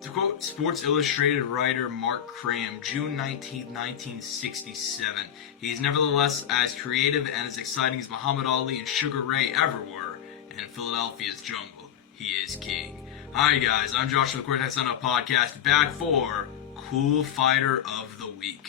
To quote Sports Illustrated writer Mark Cram, June 19, 1967, he is nevertheless as creative and as exciting as Muhammad Ali and Sugar Ray ever were, and in Philadelphia's jungle, he is king. Hi guys, I'm Josh from the Courtside Soundoff podcast, back for Cool Fighter of the Week.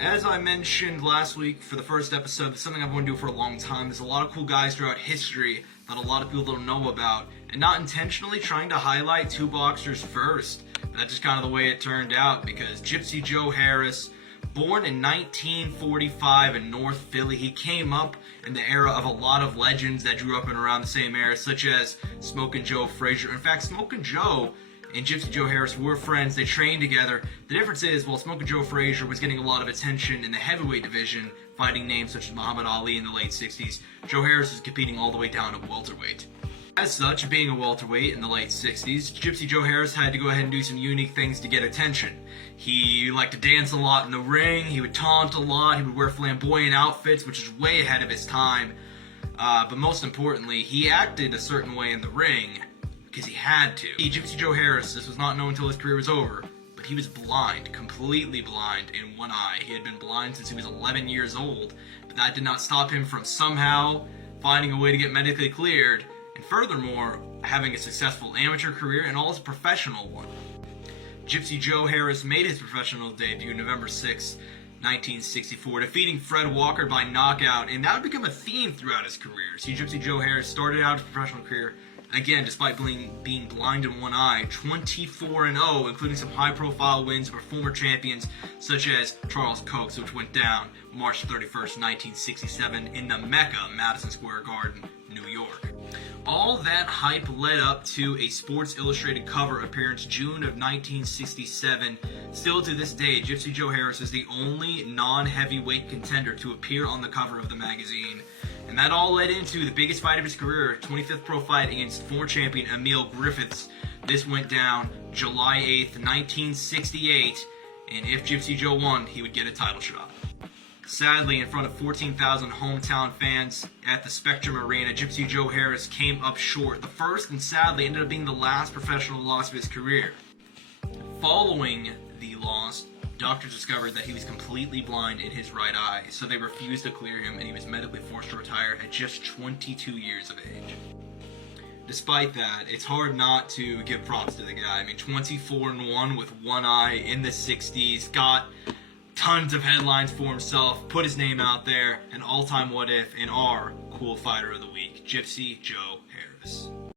As I mentioned last week for the first episode, it's something I've wanted to do for a long time. There's a lot of cool guys throughout history that a lot of people don't know about, and not intentionally trying to highlight two boxers first. But that's just kind of the way it turned out, because Gypsy Joe Harris, born in 1945 in North Philly, he came up in the era of a lot of legends that grew up in around the same era, such as Smokin Joe Frazier. In fact, Smokin Joe and Gypsy Joe Harris were friends. They trained together. The difference is, while Smokin Joe Frazier was getting a lot of attention in the heavyweight division, fighting names such as Muhammad Ali in the late 60s, Joe Harris was competing all the way down to welterweight. As such, being a welterweight in the late 60s, Gypsy Joe Harris had to go ahead and do some unique things to get attention. He liked to dance a lot in the ring, he would taunt a lot, he would wear flamboyant outfits, which is way ahead of his time. But most importantly, he acted a certain way in the ring because he had to. Gypsy Joe Harris, this was not known until his career was over, but he was blind, completely blind in one eye. He had been blind since he was 11 years old, but that did not stop him from somehow finding a way to get medically cleared, and furthermore, having a successful amateur career and also a professional one. Gypsy Joe Harris made his professional debut November 6, 1964, defeating Fred Walker by knockout, and that would become a theme throughout his career. See, Gypsy Joe Harris started out his professional career, again, despite being blind in one eye, 24-0, including some high-profile wins over former champions such as Charles Coates, which went down March 31st, 1967 in the Mecca, Madison Square Garden, New York. All that hype led up to a Sports Illustrated cover appearance June of 1967. Still to this day, Gypsy Joe Harris is the only non-heavyweight contender to appear on the cover of the magazine. And that all led into the biggest fight of his career, 25th pro fight against former champion Emil Griffiths. This went down July 8th, 1968, and if Gypsy Joe won, he would get a title shot. Sadly, in front of 14,000 hometown fans at the Spectrum Arena, Gypsy Joe Harris came up short. The first, and sadly, ended up being the last professional loss of his career. Following the loss, doctors discovered that he was completely blind in his right eye, so they refused to clear him, and he was medically forced to retire at just 22 years of age. Despite that, it's hard not to give props to the guy. I mean, 24-1 with one eye in the 60s, got tons of headlines for himself, put his name out there, an all-time what if in our Cool Fighter of the Week, Gypsy Joe Harris.